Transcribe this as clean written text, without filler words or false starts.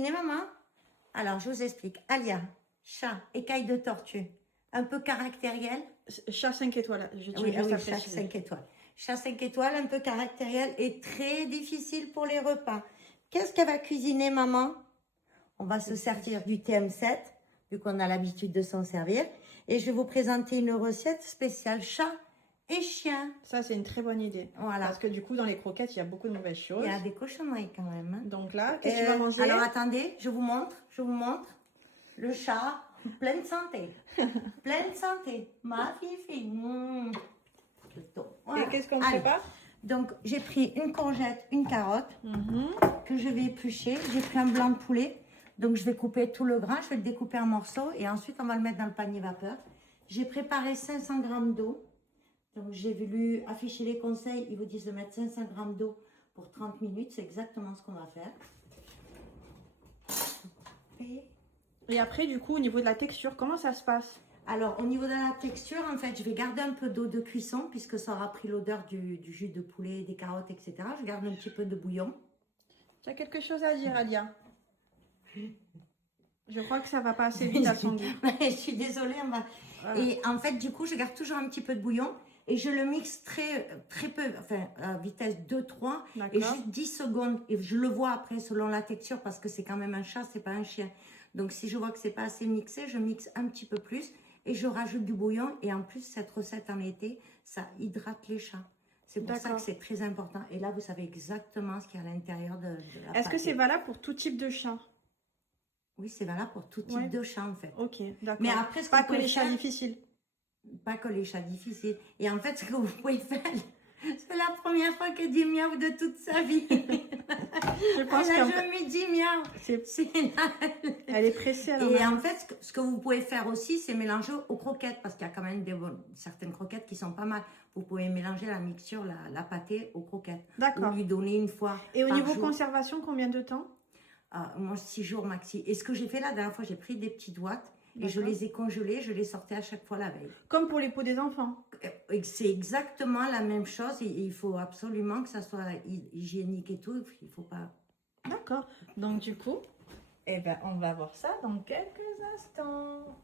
cuisiner, maman? Alors, je vous explique. Alia, chat, écaille de tortue, un peu caractériel. Chat 5 étoiles, je tiens Oui, juste à chat préciser. 5 étoiles. Chat 5 étoiles, un peu caractériel et très difficile pour les repas. Qu'est-ce qu'elle va cuisiner, maman? On va se servir du TM7, vu qu'on a l'habitude de s'en servir. Et je vais vous présenter une recette spéciale chat et chien. Ça, c'est une très bonne idée. Voilà. Parce que du coup, dans les croquettes, il y a beaucoup de mauvaises choses. Il y a des cochonneries quand même. Hein. Donc là, qu'est-ce que tu vas manger? Alors attendez, je vous montre. Le chat, pleine santé. Pleine santé. Ma fifi. Voilà. Et qu'est-ce qu'on Allez. prépare? Donc, j'ai pris une courgette, une carotte que je vais éplucher. J'ai pris un blanc de poulet. Donc, je vais couper tout le gras. Je vais le découper en morceaux et ensuite, on va le mettre dans le panier vapeur. J'ai préparé 500 g d'eau. Donc, j'ai voulu afficher les conseils. Ils vous disent de mettre 500 g d'eau pour 30 minutes. C'est exactement ce qu'on va faire. Et après, du coup, au niveau de la texture, comment ça se passe? Alors, au niveau de la texture, en fait, je vais garder un peu d'eau de cuisson puisque ça aura pris l'odeur du jus de poulet, des carottes, etc. Je garde un petit peu de bouillon. Tu as quelque chose à dire, Alia? Je crois que ça va pas assez vite à son goût. Je suis désolée. Voilà. Et en fait, du coup, je garde toujours un petit peu de bouillon et je le mixe très peu, enfin, à vitesse 2-3 et juste 10 secondes. Et je le vois après selon la texture parce que c'est quand même un chat, c'est pas un chien. Donc, si je vois que c'est pas assez mixé, je mixe un petit peu plus et je rajoute du bouillon. Et en plus, cette recette en été, ça hydrate les chats. C'est pour ça que c'est très important. Et là, vous savez exactement ce qu'il y a à l'intérieur de la pâte. Est-ce que c'est valable pour tout type de chat? Oui, c'est valable pour tout type de chat, en fait. Ok, d'accord. Mais après, pas que les chats difficiles. Pas que les chats difficiles. Et en fait, ce que vous pouvez faire, c'est la première fois qu'elle dit miaou de toute sa vie. Je pense elle n'a jamais dit miaou. Elle est pressée. Alors et en fait, ce que vous pouvez faire aussi, c'est mélanger aux croquettes, parce qu'il y a quand même certaines croquettes qui sont pas mal. Vous pouvez mélanger la mixture, la pâtée aux croquettes. D'accord. Ou lui donner une fois. Et au niveau conservation, combien de temps? Moi, 6 jours maxi. Et ce que j'ai fait la dernière fois, j'ai pris des petites boîtes. Et je les ai congelés, je les sortais à chaque fois la veille. Comme pour les peaux des enfants. C'est exactement la même chose. Et il faut absolument que ça soit hygiénique et tout. Il faut pas... D'accord. Donc du coup, eh ben, on va voir ça dans quelques instants.